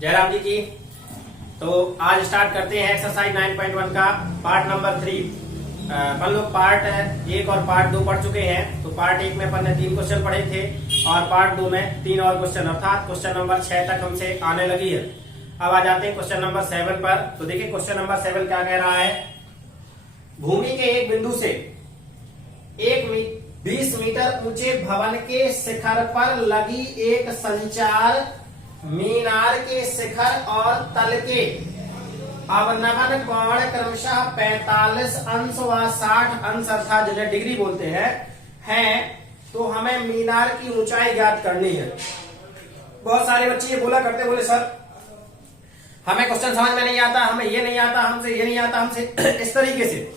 जयराम जी की। तो आज स्टार्ट करते हैं एक्सरसाइज 9.1 का पार्ट नंबर 3। अपन लोग पार्ट 1 और पार्ट 2 पढ़ चुके हैं। तो पार्ट 1 में अपन ने 3 क्वेश्चन पढ़े थे और पार्ट 2 में 3 और क्वेश्चन, अर्थात क्वेश्चन नंबर 6 तक हमसे आने लगी है। अब आ जाते हैं क्वेश्चन नंबर 7 पर। तो देखिए क्वेश्चन नंबर 7 क्या कह रहा है। भूमि के एक बिंदु से 20 मीटर ऊंचे भवन के शिखर पर लगी एक संचार मीनार के शिखर और तल के अवनमन कोण क्रमशः 45 अंश व 60 अंश अर्थात जिन्हें डिग्री बोलते हैं तो हमें मीनार की ऊंचाई ज्ञात करनी है। बहुत सारे बच्चे ये बोला करते, बोले सर हमें क्वेश्चन समझ में नहीं आता, हमें ये नहीं आता, हमसे ये नहीं आता, हमसे इस तरीके से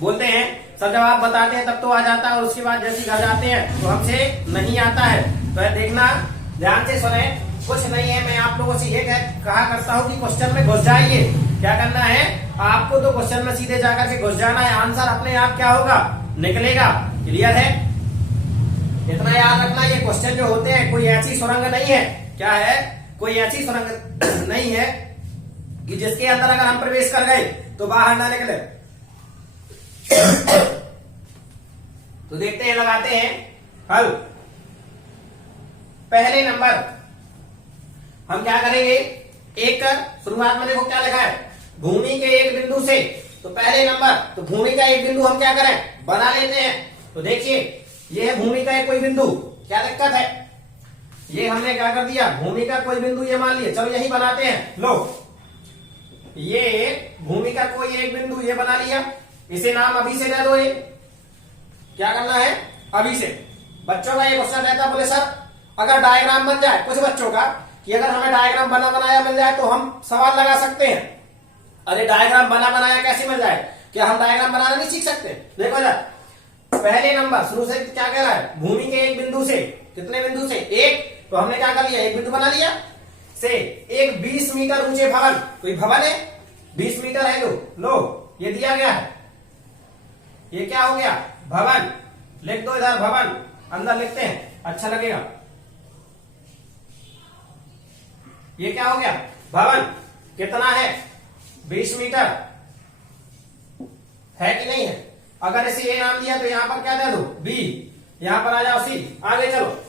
बोलते हैं। सर जब आप बताते हैं तब तो आ जाता है और उसके बाद जैसे घर जाते हैं तो हमसे नहीं आता है। तो देखना ध्यान से सुने, कुछ नहीं है, मैं आप लोगों से ये कहा करता हूँ कि क्वेश्चन में घुस जाइए। क्या करना है आपको, तो क्वेश्चन में सीधे जाकर के घुस जाना है, आंसर अपने आप क्या होगा, निकलेगा। क्लियर है? इतना याद रखना, ये क्वेश्चन जो होते हैं कोई ऐसी सुरंग नहीं है, क्या है, कोई ऐसी सुरंग नहीं है कि जिसके अंदर अगर हम प्रवेश कर गए तो बाहर ना निकले। तो देखते हैं, लगाते हैं हल। पहले नंबर हम क्या करेंगे, एक शुरुआत में देखो क्या लिखा है, भूमि के एक बिंदु से। तो पहले नंबर तो भूमि का एक बिंदु हम क्या करें, बना लेते हैं। तो देखिए ये है भूमि का एक कोई बिंदु, क्या दिक्कत है, ये हमने क्या कर दिया, भूमि का कोई बिंदु ये मान लिया। चलो यही बनाते हैं। लो ये भूमि का कोई एक बिंदु ये बना लिया, इसे नाम अभी से दे दो। ये क्या करना है, अभी से। बच्चों का ये क्वेश्चन रहता, बोले सर अगर डायग्राम बन जाए, कुछ बच्चों का कि अगर हमें डायग्राम बना बनाया मिल जाए तो हम सवाल लगा सकते हैं। अरे डायग्राम बना बनाया कैसे मिल जाए, क्या हम डायग्राम बनाना नहीं सीख सकते? देखो जरा पहले नंबर शुरू से क्या कह रहा है, भूमि के एक बिंदु से, कितने बिंदु से, एक। तो हमने क्या कर लिया, एक बिंदु बना लिया से एक 20 मीटर ऊंचे भवन, कोई भवन है 20 मीटर है, लो ये दिया गया है, ये क्या हो गया, भवन। लिख दो इधर भवन, अंदर लिखते हैं अच्छा लगेगा। ये क्या हो गया, भवन। कितना है, 20 मीटर है कि नहीं है। अगर इसे ए नाम दिया तो यहां पर क्या दे दो, बी, यहां पर आ जाओ सी। आगे चलो,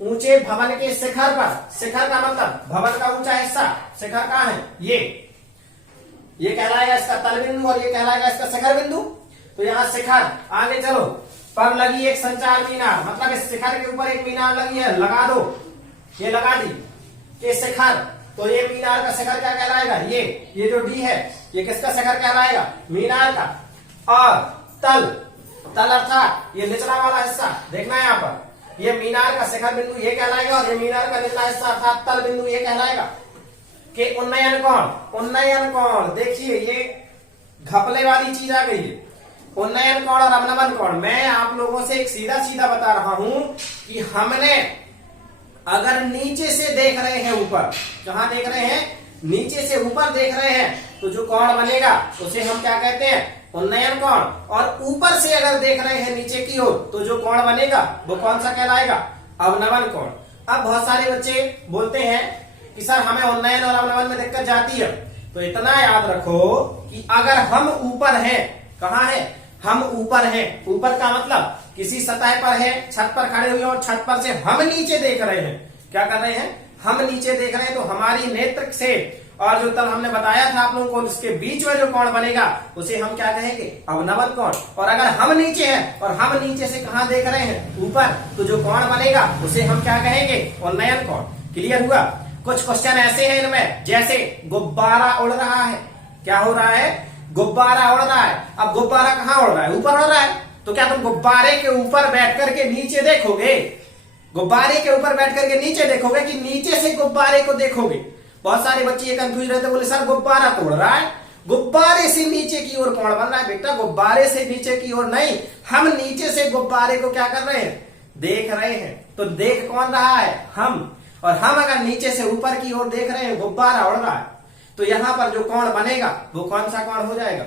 ऊंचे भवन के शिखर पर, शिखर का मतलब भवन का ऊंचा हिस्सा, शिखर कहां है, ये कहलाएगा इसका तल बिंदु और ये कहलाएगा इसका शिखर बिंदु। तो यहां शिखर, आगे चलो, पर लगी एक संचार मीनार, मतलब इस शिखर के ऊपर एक मीनार लगी है, लगा दो, ये लगा दी के शिखर। तो ये मीनार का शिखर क्या कहलाएगा, ये जो डी है ये किसका शिखर कहलाएगा, मीनार का। और तल, तल अर्थात ये निचला वाला हिस्सा, देखना है यहाँ पर, ये मीनार का शिखर बिंदु ये कहलाएगा और ये मीनार का निचला हिस्सा अर्थात तल बिंदु ये कहलाएगा। कि उन्नयन कोण, उन्नयन कोण, देखिए ये घपले वाली चीज आ गई है, उन्नयन कोण और अवनमन कोण। मैं आप लोगों से एक सीधा सीधा बता रहा हूं कि हमने अगर नीचे से देख रहे हैं ऊपर, कहां देख रहे हैं, नीचे से ऊपर देख रहे हैं, तो जो कोण बनेगा उसे हम क्या कहते हैं, उन्नयन कोण। और ऊपर से अगर देख रहे हैं नीचे की ओर तो जो कोण बनेगा वो कौन सा कहलाएगा, अवनमन कोण। अब बहुत सारे बच्चे बोलते हैं कि सर हमें उन्नयन और अवनमन में दिक्कत जाती है। तो इतना याद रखो कि अगर हम ऊपर हैं, कहां है, हम ऊपर हैं, ऊपर का मतलब किसी सतह पर है, छत पर खड़े हुए और छत पर से हम नीचे देख रहे हैं, क्या कर रहे हैं, हम नीचे देख रहे हैं। तो हमारी नेत्र से और जो तल हमने बताया था आप लोगों को, उसके बीच में जो कोण बनेगा उसे हम क्या कहेंगे, अवनमन कोण। और अगर हम नीचे हैं और हम नीचे से कहां देख रहे हैं, ऊपर, तो जो कोण बनेगा उसे हम क्या कहेंगे, उन्नयन कोण। क्लियर हुआ? कुछ क्वेश्चन ऐसे हैं इनमें, जैसे गुब्बारा उड़ रहा है, क्या हो रहा है, गुब्बारा उड़ रहा है। अब गुब्बारा कहां उड़ रहा है, ऊपर उड़ रहा है। तो क्या तुम गुब्बारे के ऊपर बैठ करके नीचे देखोगे, गुब्बारे के ऊपर बैठ करके नीचे देखोगे कि नीचे से गुब्बारे को देखोगे? बहुत सारे बच्चे ये कंफ्यूज रहते, बोले सर गुब्बारा तो उड़ रहा है, गुब्बारे से नीचे की ओर कौन बन रहा है। बेटा गुब्बारे से नीचे की ओर नहीं, हम नीचे से गुब्बारे को क्या कर रहे हैं, देख रहे हैं। तो देख कौन रहा है, हम। और हम अगर नीचे से ऊपर की ओर देख रहे हैं, गुब्बारा उड़ रहा है, तो यहां पर जो कोण बनेगा वो कौन सा कोण हो जाएगा,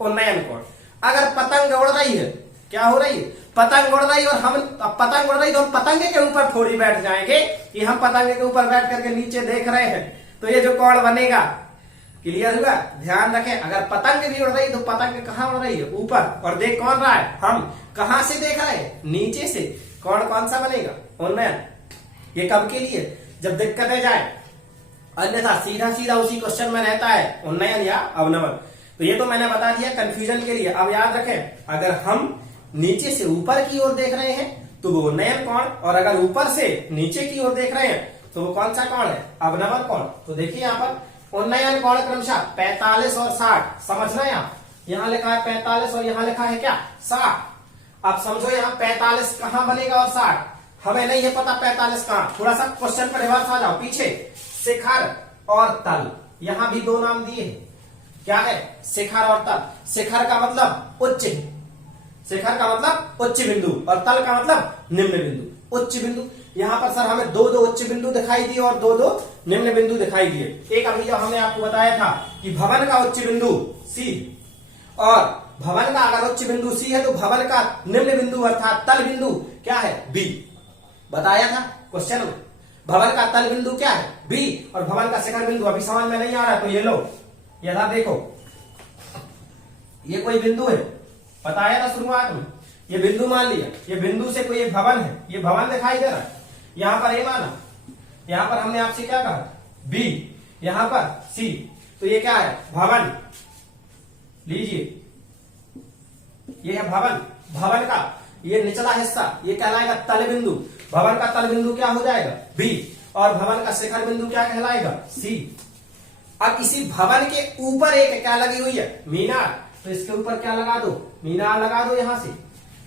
उन्नयन कोण। अगर पतंग उड़ रही है, क्या हो रही है, पतंग उड़ रही, और हम अब पतंग उड़ रही तो हम पतंगे के ऊपर थोड़ी बैठ जाएंगे कि हम पतंगे के ऊपर बैठ करके नीचे देख रहे हैं, तो ये जो कोण बनेगा, क्लियर हुआ। ध्यान रखें, अगर पतंग भी उड़ रही तो पतंग कहाँ उड़ रही है, ऊपर, और देख कौन रहा है, हम कहां से देख रहे हैं, नीचे से। कोण कौन सा बनेगा, उन्नयन। ये कब के लिए, जब दिक्कतें जाए, अन्यथा सीधा सीधा उसी क्वेश्चन में रहता है उन्नयन या अवनमन। तो ये तो मैंने बता दिया कंफ्यूजन के लिए। अब याद रखें, अगर हम नीचे से ऊपर की ओर देख रहे हैं तो वो उन्नयन कोण, और अगर ऊपर से नीचे की ओर देख रहे हैं तो वो कौन सा कोण है, अवनमन कोण। तो देखिए यहाँ पर उन्नयन कोण क्रमशः 45 और 60, समझना है आप, यहाँ लिखा है 45 और यहाँ लिखा है क्या, 60। अब समझो यहाँ 45 कहाँ बनेगा और 60, हमें नहीं है पता 45 कहाँ। थोड़ा सा क्वेश्चन पर रिवर्स आ जाओ पीछे, शिखर और तल, यहां भी दो नाम दिए हैं, क्या है, शिखर और तल। शिखर का मतलब उच्च, शिखर का मतलब उच्च बिंदु, और तल का मतलब निम्न बिंदु। उच्च बिंदु, यहाँ पर सर हमें दो दो उच्च बिंदु दिखाई दिए और दो दो निम्न बिंदु दिखाई दिए। एक अभी जो हमने आपको बताया था कि भवन का उच्च बिंदु सी, और भवन का अगर उच्च बिंदु सी है तो भवन का निम्न बिंदु अर्थात तल बिंदु क्या है, बी, बताया था क्वेश्चन में। भवन का तल बिंदु क्या है, बी, और भवन का शिखर बिंदु अभी समझ में नहीं आ रहा तो ये लो, यथा देखो, ये कोई बिंदु है, बताया था शुरुआत में, ये बिंदु मान लिया, ये बिंदु से कोई एक भवन है, ये भवन दिखाई दे रहा है, यहां पर ए माना, यहां पर हमने आपसे क्या कहा, बी, यहां पर सी, तो ये क्या है, भवन, लीजिए ये है भवन। भवन का ये निचला हिस्सा ये कहलाएगा तल बिंदु, भवन का तल बिंदु क्या हो जाएगा, बी, और भवन का शिखर बिंदु क्या कहलाएगा, सी। अब इसी भवन के ऊपर एक क्या लगी हुई है, मीनार, तो इसके ऊपर क्या लगा दो, मीनार लगा दो यहां से।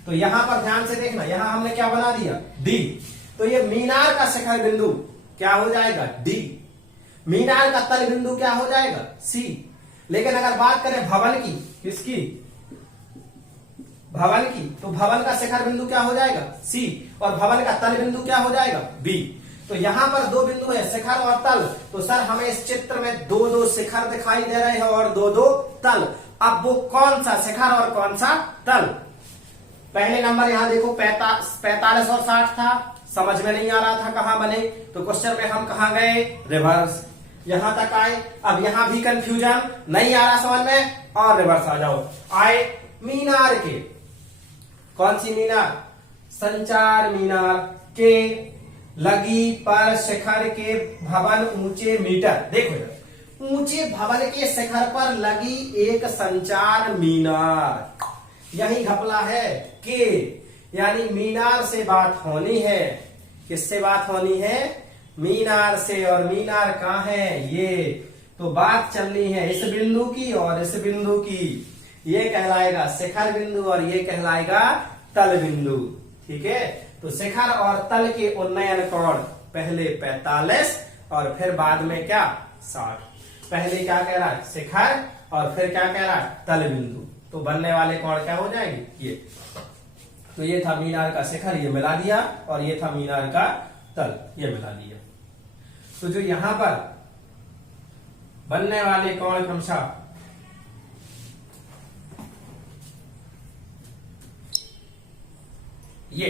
तो यहां पर ध्यान से देखना, यहां हमने क्या बना दिया, डी, तो ये मीनार का शिखर बिंदु क्या हो जाएगा, डी, मीनार का तल बिंदु क्या हो जाएगा, सी। लेकिन अगर बात करें भवन की, किसकी, भवन की, तो भवन का शिखर बिंदु क्या हो जाएगा, सी, और भवन का तल बिंदु क्या हो जाएगा, बी। तो यहां पर दो बिंदु है, शिखर और तल, तो सर हमें इस चित्र में दो दो शिखर दिखाई दे रहे हैं और दो दो तल। अब वो कौन सा शिखर और कौन सा तल, पहले नंबर यहां देखो 45 और 60 था, समझ में नहीं आ रहा था कहां बने, तो क्वेश्चन में हम कहां गए, रिवर्स, यहां तक आए। अब यहां भी कंफ्यूजन नहीं आ रहा समझ में, और रिवर्स आ जाओ, आए मीनार के, कौन सी मीनार, संचार मीनार के लगी पर शिखर के भवन ऊंचे मीटर। देखो ऊंचे भवन के शिखर पर लगी एक संचार मीनार, यही घपला है के, यानी मीनार से बात होनी है, किससे बात होनी है, मीनार से, और मीनार कहाँ है, ये, तो बात चलनी है इस बिंदु की और इस बिंदु की, ये कहलाएगा शिखर बिंदु और ये कहलाएगा तल बिंदु, ठीक है। तो शिखर और तल के उन्नयन कोण पहले 45 और फिर बाद में क्या 60। पहले क्या कह रहा है, शिखर, और फिर क्या कह रहा है, तल बिंदु, तो बनने वाले कोण क्या हो जाएंगे, ये। तो ये था मीनार का शिखर, ये मिला दिया, और ये था मीनार का तल, ये मिला दिया। तो जो यहां पर बनने वाले कोण क्रमशः ये,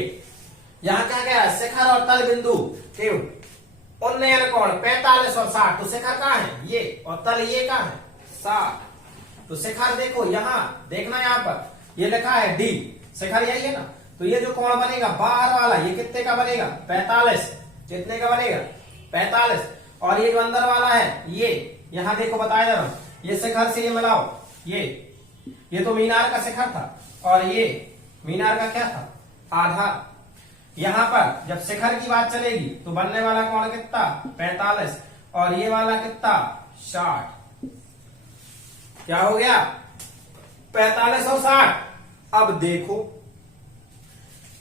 यहां क्या गया, शिखर और तल बिंदु के उन्नयन कोण 45 और 60, तो शिखर कहां है, ये, और तल ये कहां है, 60। तो शिखर देखो यहां देखना, यहां पर ये लिखा है डी, शिखर यही है ना, तो ये जो कोण बनेगा बाहर वाला, ये कितने का बनेगा, 45, कितने का बनेगा, 45, और ये जो अंदर वाला है ये, यहां देखो बताया जा रहा हूं, ये शिखर से ये मिलाओ, ये तो मीनार का शिखर था, और ये मीनार का क्या था, आधा। यहां पर जब शिखर की बात चलेगी तो बनने वाला कोण कितना, 45, और ये वाला कितना, 60। क्या हो गया, 45 और 60। अब देखो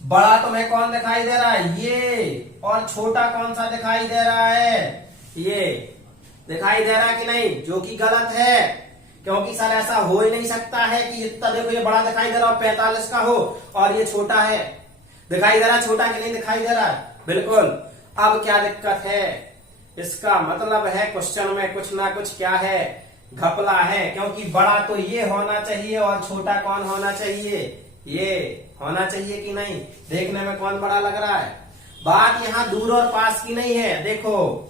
बड़ा तुम्हें कौन दिखाई दे रहा है, ये, और छोटा कौन सा दिखाई दे रहा है, ये दिखाई दे रहा है कि नहीं, जो कि गलत है, क्योंकि सर ऐसा हो ही नहीं सकता है कि इतना देखो ये बड़ा दिखाई दे रहा हो 45 का हो और ये छोटा है, दिखाई दे रहा है छोटा कि नहीं दिखाई दे रहा है, बिल्कुल। अब क्या दिक्कत है, इसका मतलब है क्वेश्चन में कुछ ना कुछ क्या है, घपला है, क्योंकि बड़ा तो ये होना चाहिए और छोटा कौन होना चाहिए, ये होना चाहिए कि नहीं? देखने में कौन बड़ा लग रहा है? बात यहाँ दूर और पास की नहीं है। देखो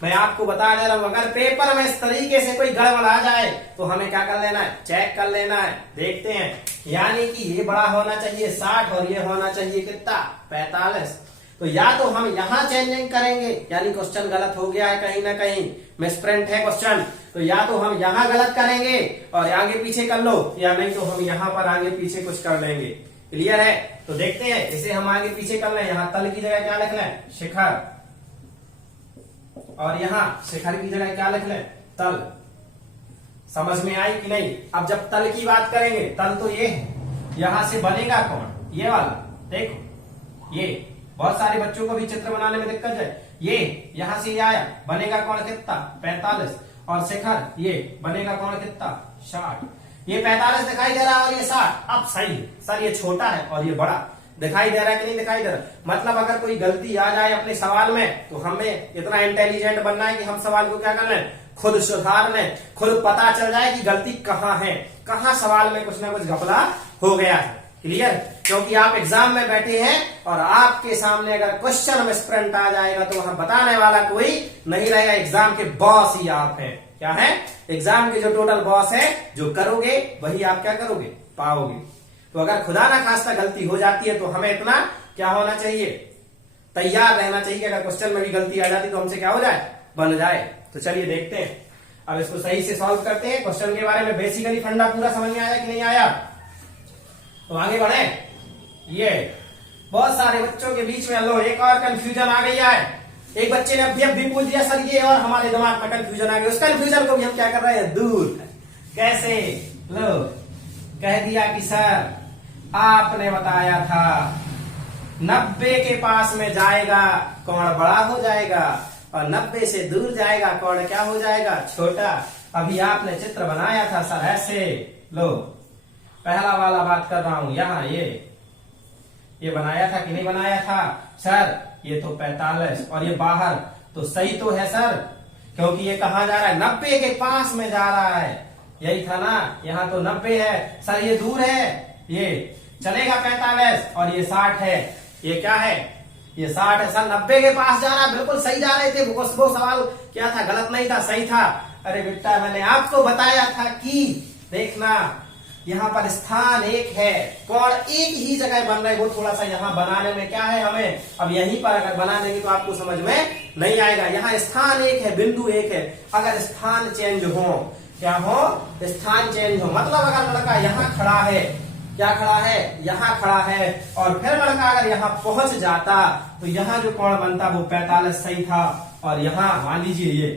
मैं आपको बता दे रहा हूं, अगर पेपर में इस तरीके से कोई गड़बड़ आ जाए तो हमें क्या कर लेना है? चेक कर लेना है। देखते हैं, यानी कि ये बड़ा होना चाहिए 60 और ये होना चाहिए कितना? 45। तो या तो हम यहां चेंजिंग करेंगे, यानी क्वेश्चन गलत हो गया है कहीं ना कहीं, मिसप्रिंट है क्वेश्चन, तो या तो हम यहां गलत करेंगे और आगे पीछे कर लो, या नहीं तो हम यहां पर आगे पीछे कुछ कर लेंगे। क्लियर है? तो देखते हैं, इसे हम आगे पीछे कर लें। यहाँ तल की जगह क्या लिख लें? शिखर। और यहाँ शिखर की जगह क्या लिख लें? तल। समझ में आई कि नहीं? अब जब तल की बात करेंगे, तल तो ये है, यहां से बनेगा कौन? ये वाला। देखो ये बहुत सारे बच्चों को भी चित्र बनाने में दिक्कत है। ये यहां से ये आया, बनेगा कौन कितना? 45। और शिखर ये बनेगा कौन कितना? 60। ये 45 दिखाई दे रहा है और ये 60। अब सही सर, ये छोटा है और ये बड़ा दिखाई दे रहा है कि नहीं दिखाई दे रहा? मतलब अगर कोई गलती आ जाए अपने सवाल में तो हमें इतना इंटेलिजेंट बनना है कि हम सवाल को क्या कर लें? खुद सुधार लें, खुद पता चल जाए कि गलती कहाँ है, कहाँ सवाल में कुछ ना कुछ घपला हो गया है। क्लियर? क्योंकि आप एग्जाम में बैठे हैं और आपके सामने अगर क्वेश्चन मिसप्रिंट आ जाएगा तो वहां बताने वाला कोई नहीं रहेगा। एग्जाम के बॉस ही आप हैं। क्या है? एग्जाम के जो टोटल बॉस है, जो करोगे वही आप क्या करोगे? पाओगे। तो अगर खुदा ना खास्ता गलती हो जाती है तो हमें इतना क्या होना चाहिए? तैयार रहना चाहिए। अगर क्वेश्चन में भी गलती आ जाती तो हमसे क्या हो जाए? बन जाए। तो चलिए देखते हैं, अब इसको सही से सॉल्व करते हैं। क्वेश्चन के बारे में बेसिकली फंडा पूरा समझ में आया कि नहीं आया? तो आगे बढ़े। ये बहुत सारे बच्चों के बीच में लो एक और कंफ्यूजन आ गई है। एक बच्चे ने अभी पूछ दिया सर ये, और हमारे दिमाग में कंफ्यूजन आ गया। उस कंफ्यूजन को भी हम क्या कर रहे हैं? दूर। कैसे? लो कह दिया कि सर आपने बताया था 90 के पास में जाएगा कौन बड़ा हो जाएगा, और 90 से दूर जाएगा कौन क्या हो जाएगा? छोटा। अभी आपने चित्र बनाया था सर ऐसे। लो पहला वाला बात कर रहा हूं, यहाँ ये बनाया था कि नहीं बनाया था? सर ये तो 45 और ये बाहर, तो सही तो है सर, क्योंकि ये कहाँ जा रहा है? 90 के पास में जा रहा है। यही था ना? यहाँ तो 90 है सर, ये दूर है, ये चलेगा 45, और ये 60 है। ये क्या है? ये 60 है सर, 90 के पास जा रहा है। बिल्कुल सही जा रहे थे। वो सवाल क्या था? गलत नहीं था, सही था। अरे बेटा मैंने आपको बताया था कि देखना यहाँ पर स्थान एक है, कौन एक ही जगह बन रहा है, वो थोड़ा सा यहाँ बनाने में क्या है हमें, अब यहीं पर अगर बना देंगे तो आपको समझ में नहीं आएगा। यहाँ स्थान एक है, बिंदु एक है। अगर स्थान चेंज हो, क्या हो? स्थान चेंज हो, मतलब अगर लड़का यहाँ खड़ा है, क्या खड़ा है? यहाँ खड़ा है, और फिर लड़का अगर यहाँ पहुंच जाता तो यहाँ जो कोण बनता वो 45 सही था, और यहाँ मान लीजिए ये।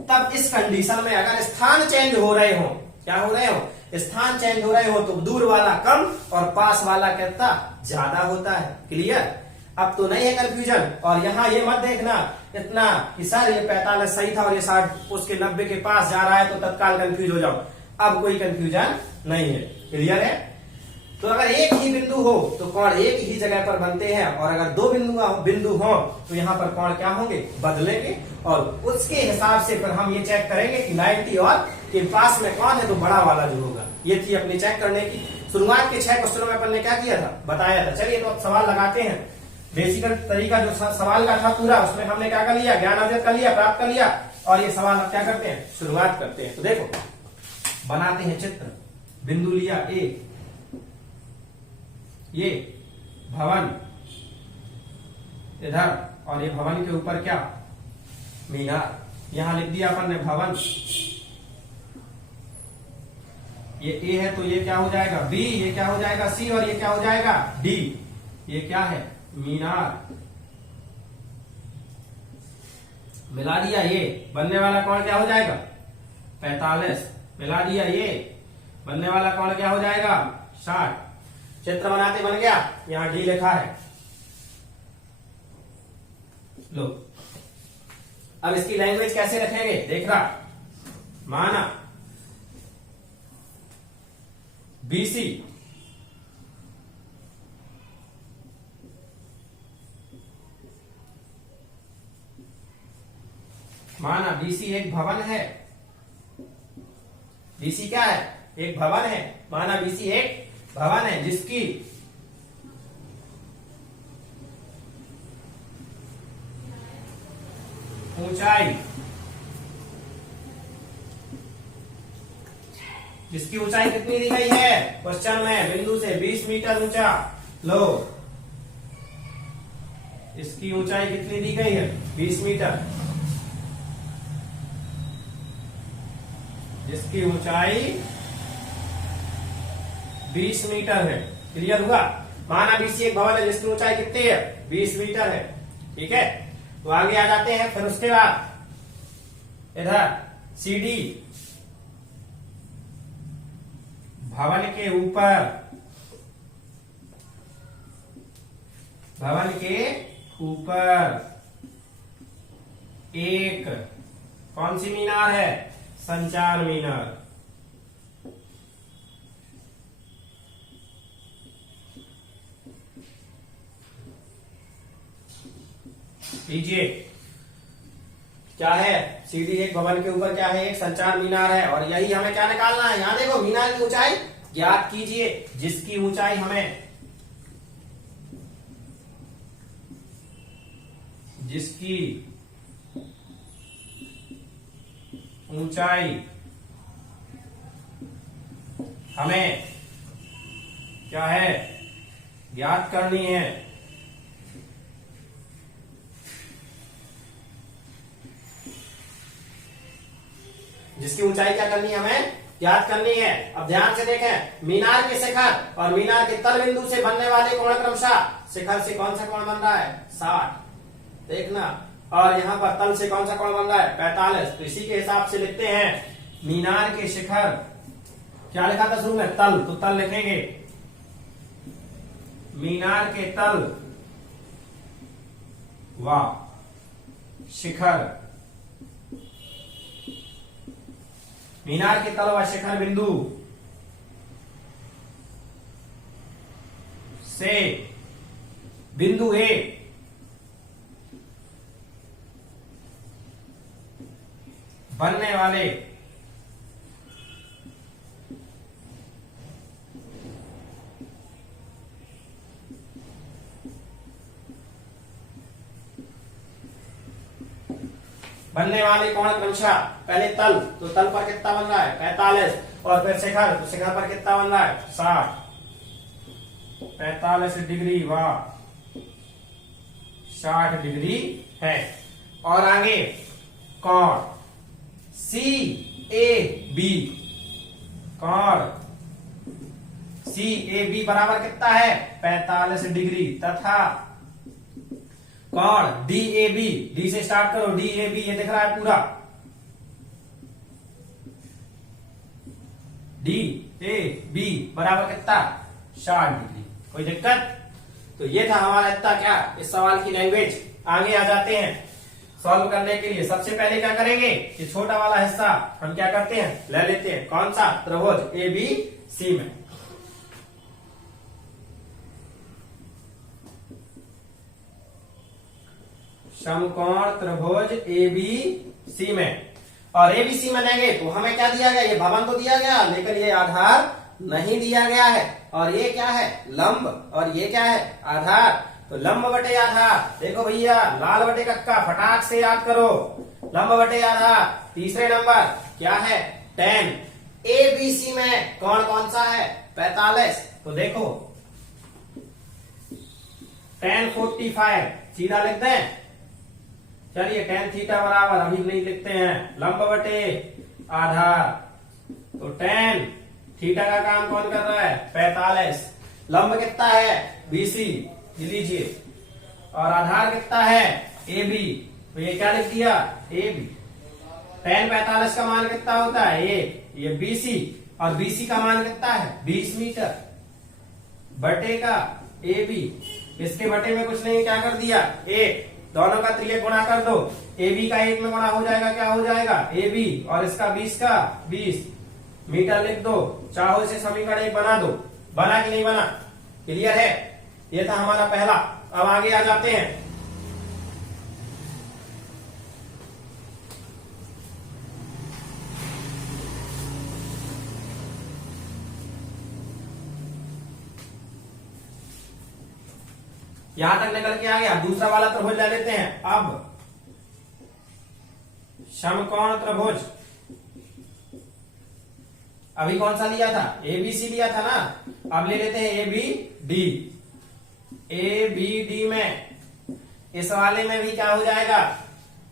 तब इस कंडीशन में अगर स्थान चेंज हो रहे हो, क्या हो रहे हो? स्थान चेंज हो रहे हो, तो दूर वाला कम और पास वाला कितना ज्यादा होता है। क्लियर? अब तो नहीं है कंफ्यूजन। और यहाँ ये मत देखना इतना कि सर ये 45 सही था और ये 60 उसके 90 के पास जा रहा है, तो तत्काल कंफ्यूज हो जाओ। अब कोई कंफ्यूजन नहीं है। क्लियर है? तो अगर एक ही बिंदु हो तो कोण एक ही जगह पर बनते हैं, और अगर दो बिंदु हो तो यहाँ पर कोण क्या होंगे? बदलेंगे, और उसके हिसाब से फिर हम ये चेक करेंगे कि 90 और के पास में कौन है, तो बड़ा वाला जो होगा। ये थी अपनी चेक करने की शुरुआत के 6 क्वेश्चनों में अपन ने क्या किया था? बताया था। चलिए तो अब सवाल लगाते हैं। बेसिक तरीका जो सवाल का था पूरा, उसमें हमने क्या कर लिया? ज्ञान अर्जित कर लिया, प्राप्त कर लिया, और ये सवाल अब क्या करते हैं? शुरुआत करते हैं। तो देखो बनाते हैं चित्र। बिंदु लिया ए, ये भवन इधर, और ये भवन के ऊपर क्या? मीनार। यहां लिख दिया अपन ने भवन। ये ए है तो ये क्या हो जाएगा? बी। ये क्या हो जाएगा? सी। और ये क्या हो जाएगा? डी। ये क्या है? मीनार। मिला दिया, ये बनने वाला कोण क्या हो जाएगा? 45। मिला दिया, ये बनने वाला कोण क्या हो जाएगा? 60। चित्र बनाते बन गया। यहां डी लिखा है। लो अब इसकी लैंग्वेज कैसे रखेंगे? देख रहा, माना बीसी माना बीसी एक भवन है। बीसी क्या है? एक भवन है। माना बीसी एक भवन है जिसकी ऊंचाई कितनी दी गई है क्वेश्चन में, बिंदु से 20 मीटर ऊंचा। लो, इसकी ऊंचाई कितनी दी गई है 20 मीटर, जिसकी ऊंचाई 20 मीटर है। क्लियर हुआ? माना बीसी एक भवन है जिसकी ऊंचाई कितनी है 20 मीटर है। ठीक है, तो आगे आ जाते हैं। फिर उसके बाद इधर सीडी भवन के ऊपर एक कौन सी मीनार है, संचार मीनार। लीजिए, क्या है, सीढ़ी एक भवन के ऊपर क्या है, एक संचार मीनार है। और यही हमें क्या निकालना है, यहां देखो मीनार की ऊंचाई ज्ञात कीजिए, जिसकी ऊंचाई हमें क्या है, ज्ञात करनी है। जिसकी ऊंचाई क्या करनी है, हमें ज्ञात करनी है। अब ध्यान से देखें, मीनार के शिखर और मीनार के तल बिंदु से बनने वाले कोण क्रमशः, शिखर से कौन सा कोण बन रहा है 60, देखना, और यहाँ पर तल से कौन सा कोण बन रहा है 45। तो इसी के हिसाब से लिखते हैं, मीनार के शिखर, क्या लिखा था शुरू में, तल, तो तल लिखेंगे, मीनार के तल व शिखर, मीनार के तल व शिखर बिंदु से बिंदु ए बनने वाले कोण क्रमशः, पहले तल, तो तल पर कितना बन रहा है 45, और फिर शिखर, तो शिखर पर कितना बन रहा है 60, 45 डिग्री व 60 डिग्री है। और आगे कोण CAB, कोण CAB बराबर कितना है 45 डिग्री, तथा कोण DAB, डी से स्टार्ट करो, DAB ये दिख रहा है पूरा, DAB बराबर कितना 60 डिग्री। कोई दिक्कत? तो ये था हमारा इतना क्या, इस सवाल की लैंग्वेज। आगे आ जाते हैं सॉल्व करने के लिए। सबसे पहले क्या करेंगे, ये छोटा वाला हिस्सा हम क्या करते हैं, ले लेते हैं, कौन सा, त्रिभुज ABC में। समकोण त्रिभुज ABC में, और ABC में लेंगे तो हमें क्या दिया गया, ये भवन तो दिया गया, लेकिन ये आधार नहीं दिया गया है। और ये क्या है, लंब, और ये क्या है, आधार। तो लंब बटे आधार, देखो भैया, लाल बटे कक्का, फटाक से याद करो, लंब बटे आधार। तीसरे नंबर क्या है, tan। ABC में कौन कौन सा है 45, तो देखो tan 45 सीधा लिखते हैं। चलिए tan थीटा बराबर, अभी नहीं लिखते हैं, लंब बटे आधार। तो tan थीटा का काम कौन कर रहा है 45, लंब कितना है BC लीजिए, और आधार कितना है AB, तो ये क्या लिख दिया AB। tan 45 का मान कितना होता है ये BC, और BC का मान कितना है 20 मीटर, बटे का AB। इसके बटे में कुछ नहीं, क्या कर दिया 1, दोनों का 3 गुणा कर दो, AB का 1 में गुणा हो जाएगा, क्या हो जाएगा AB, और इसका 20 का 20 मीटर लिख दो। चाहो इसे समीकरण 1 बना दो, बना कि नहीं बना, क्लियर है? ये था हमारा पहला। अब आगे आ जाते हैं, यहां तक निकल के आ गया। दूसरा वाला त्रिभुज ले लेते हैं। अब समकोण त्रिभुज, अभी कौन सा लिया था? एबीसी लिया था ना। अब ले लेते हैं एबीडी। एबीडी में, इस वाले में भी क्या हो जाएगा?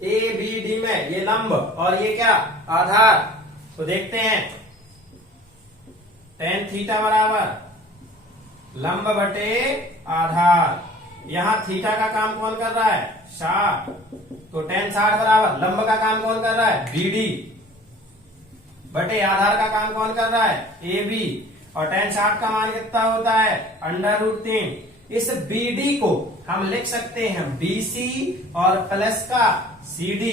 एबीडी में ये लंब और ये क्या? आधार। तो देखते हैं, tan थीटा बराबर लंब बटे आधार। यहां थीटा का काम कौन कर रहा है? 60। तो tan 60 बराबर लंब का काम कौन कर रहा है? बीडी बटे आधार का काम कौन कर रहा है? AB। और tan 60 का मान कितना होता है? √3। इस BD को हम लिख सकते हैं BC और प्लस का CD।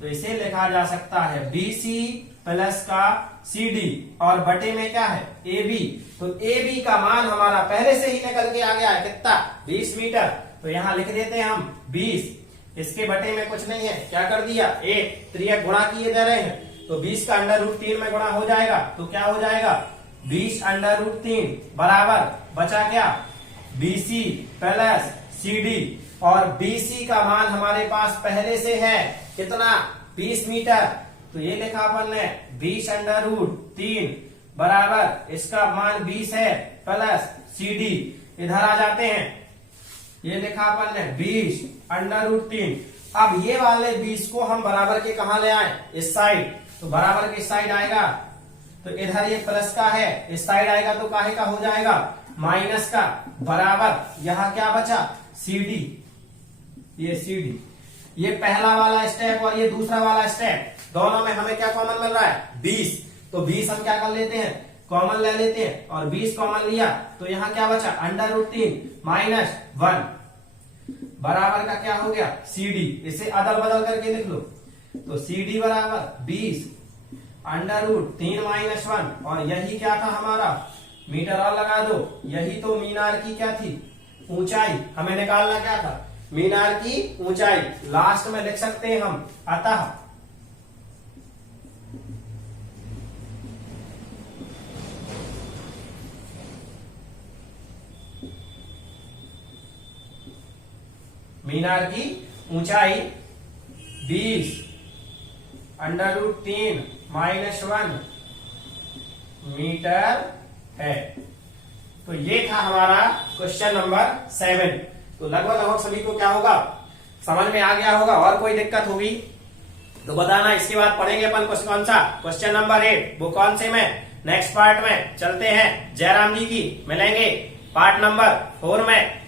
तो इसे लिखा जा सकता है BC प्लस का CD और बटे में क्या है? AB। तो AB का मान हमारा पहले से ही निकल के आ गया है, कितना? 20 मीटर। तो यहां लिख देते हैं हम 20। इसके बटे में कुछ नहीं है, क्या कर दिया? 1 त्रियक गुणा किए जा रहे हैं, तो 20 का √3 में गुणा हो जाएगा। तो क्या हो जाएगा? 20 √3 बराबर बचा क्या? BC plus CD। और BC का मान हमारे पास पहले से है कितना? 20 मीटर। तो ये लिखा अपन ने 20 √3 बराबर इसका मान 20 है प्लस CD। इधर आ जाते हैं, ये लिखा अपन ने 20 √3। अब ये वाले 20 को हम बराबर के कहा ले आए? इस साइड। तो बराबर के साइड आएगा, तो इधर ये प्लस का है, इस साइड आएगा तो काहे का हो जाएगा? माइनस का। बराबर यहां क्या बचा? CD। ये CD, ये पहला वाला स्टेप और ये दूसरा वाला स्टेप, दोनों में हमें क्या कॉमन मिल रहा है? 20। तो 20 हम क्या कर लेते हैं? कॉमन ले लेते हैं। और 20 कॉमन लिया तो यहां क्या बचा? √3 माइनस 1 बराबर का क्या हो गया? CD। इसे अदल बदल करके लिख लो। तो CD बराबर 20 √3 माइनस 1। और यही क्या था हमारा? मीटर और लगा दो। यही तो मीनार की क्या थी? ऊंचाई। हमें निकालना क्या था? मीनार की ऊंचाई। लास्ट में लिख सकते हैं हम अतः मीनार की ऊंचाई 20 √3 माइनस 1 मीटर है। तो ये था हमारा क्वेश्चन नंबर 7। तो लगभग सभी को क्या होगा? समझ में आ गया होगा। और कोई दिक्कत होगी तो बताना। इसके बाद पढ़ेंगे अपन कौन सा? Question number 8। वो कौन से में? नेक्स्ट पार्ट में चलते हैं। जयराम जी की मिलेंगे पार्ट नंबर 4 में।